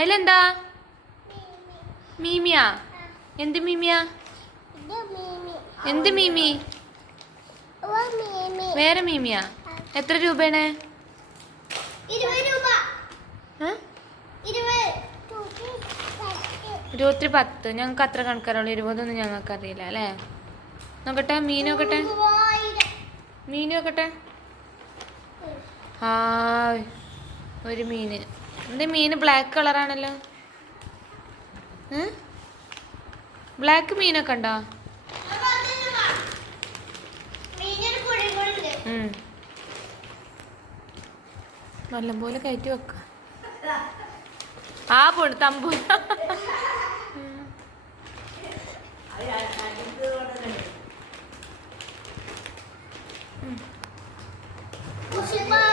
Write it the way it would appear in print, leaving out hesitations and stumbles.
അതിലെന്താ? മീമിയാ? എന്ത് മീമിയാ? എന്ത് മീമി? വേറെ മീമിയാ? എത്ര രൂപയാണ്? 20 ഞങ്ങൾക്ക് അത്ര കണക്കാറുള്ളൂ. 20 ഞങ്ങൾക്ക് അറിയില്ല അല്ലേ. നോക്കട്ടെ മീൻ നോക്കട്ടെ. മീൻ നോക്കട്ടെ. ഹായ് ഒരു മീന്. എന്ത് മീന് ബ്ലാക്ക് കളറാണല്ലോ. ബ്ലാക്ക് മീനൊക്കെ ഉണ്ടോ? നല്ലപോലെ കയറ്റി വെക്ക. ആ പോണ് തമ്പു. Bye.